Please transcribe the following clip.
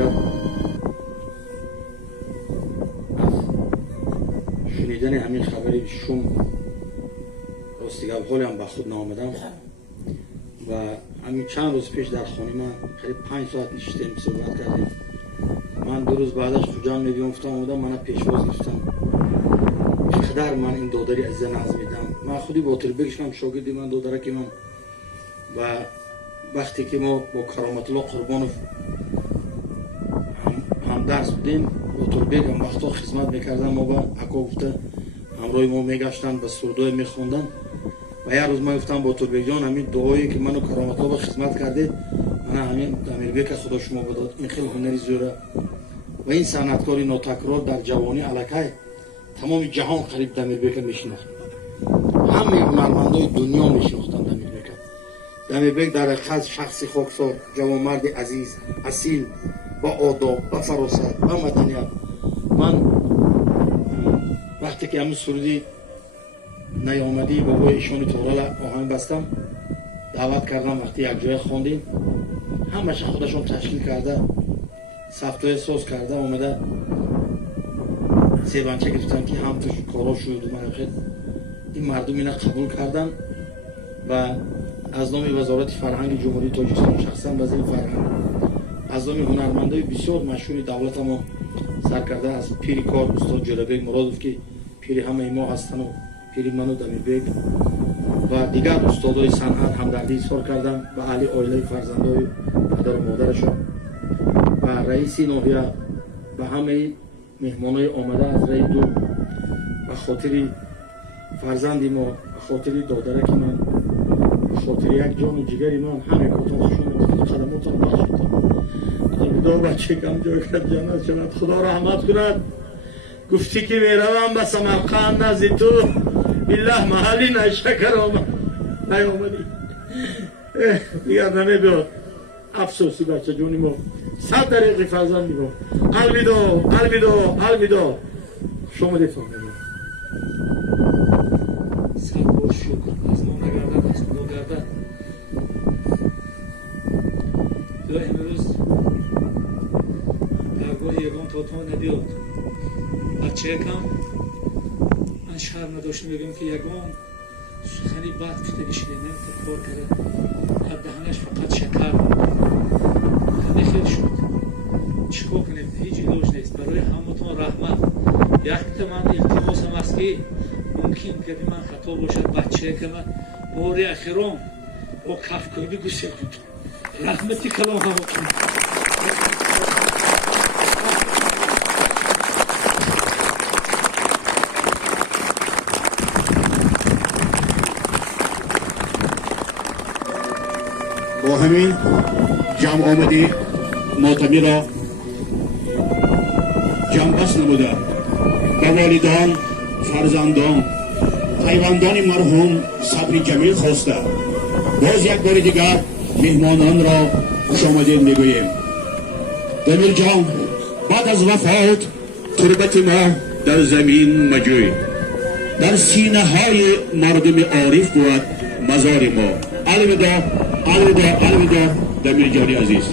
گپ از شنیدن همین خبری شوم راستی گپ حالی هم به خود نامدم و همین چند روز پیش در خانه من قریب 5 ساعت نشستیم صحبت کردیم. من 2 روز بعدش تو جان بیفتم اومدم من پیشواز گرفتم چقدر من این دودری از ناز میدم. من خودی با تربیتشم شاگردی من دودرکی من و وقتی که ما با کرامت الله قربانوف هم درس بودیم با تربیت هم وقتا خدمت میکردن ما با اکا گفته همراه ما میگشتن به سردوی میخوندن و یه روز ما گفتم با تربیت جان همین دعایی که منو کرامت الله خدمت کرده من همین امیربک خدا شما بداد. این خیلی هنری زوره و این صنعتکاری ناتکرار در جوانی الکه تمام جهان قریب امیربک میشناخت. همه هنرمندای دنیا میشناختن امیربک. امیربک در حقیقت شخصی خاکسار، جوانمرد عزیز، اصیل، با آداب، با فراست، با مدنیت. من وقتی که همون سرودی نیامدی بابا ایشانی تورال آهنگ بستم دعوت کردم وقتی یک جای خواندیم همش خودشون تشکیل کرده صفتای ساز کرده اومده سه بنچه گرفتن که هم توش کارا شد و من این مردم اینا قبول کردن و از نام وزارت فرهنگ جمهوری تاجیکستان شخصا وزیر فرهنگ از نام هنرمندای بسیار مشهور دولت ما سرکرده از پیری کار استاد جلبک مرادوف که پیری همه ما هستن و پیری منو امیربک و دیگر استادای صنعت همدردی اظهار کردن به اهل عائله فرزندای پدر و مادرشان و رئیس ناحیه و همه مهمانای آمده از رای دو و خاطر فرزندی ما و خاطر دادرک من و خاطر یک جان و جگری من همه کتان خوشون خدماتان بخش کنم. خدا بچه کم جای کرد جانت شد خدا رحمت کند. گفتی که میروم به سمرقند نزد تو بالله محلی نشکر آمد نیامدی دیگر نمیبیاد افسوسی بچه جونی ما 100 دقیقه فرزندی ما الویدا شما دیتان سر بار شکر از ما نگردن از خدا گردن یا امروز درگاه یگان تا تو نبیاد بچه کم من شرم نداشتم بگم که یگان سخنی بد کشته بشیده نمیتر کار کرده در دهنش فقط شکر خیلی خیلی شد چیکار کنیم هیچ ایلاج نیست برای همتون رحمت یک من التماس هم است که ممکن که من خطا باشد بچه که من بار اخیرام با کفکاری گوشه بود رحمتی کلام همتون با همین جمع آمدی ماتمی را جمع بس نموده به والدان، فرزندان، پیوندان مرحوم صبر جمیل خواسته باز یک بار دیگر مهمانان را خوش آمدید میگوییم. دمیر جان بعد از وفات تربت ما در زمین مجوی در سینه های مردم عارف بود مزار ما. الوداع دمیر جانی عزیز.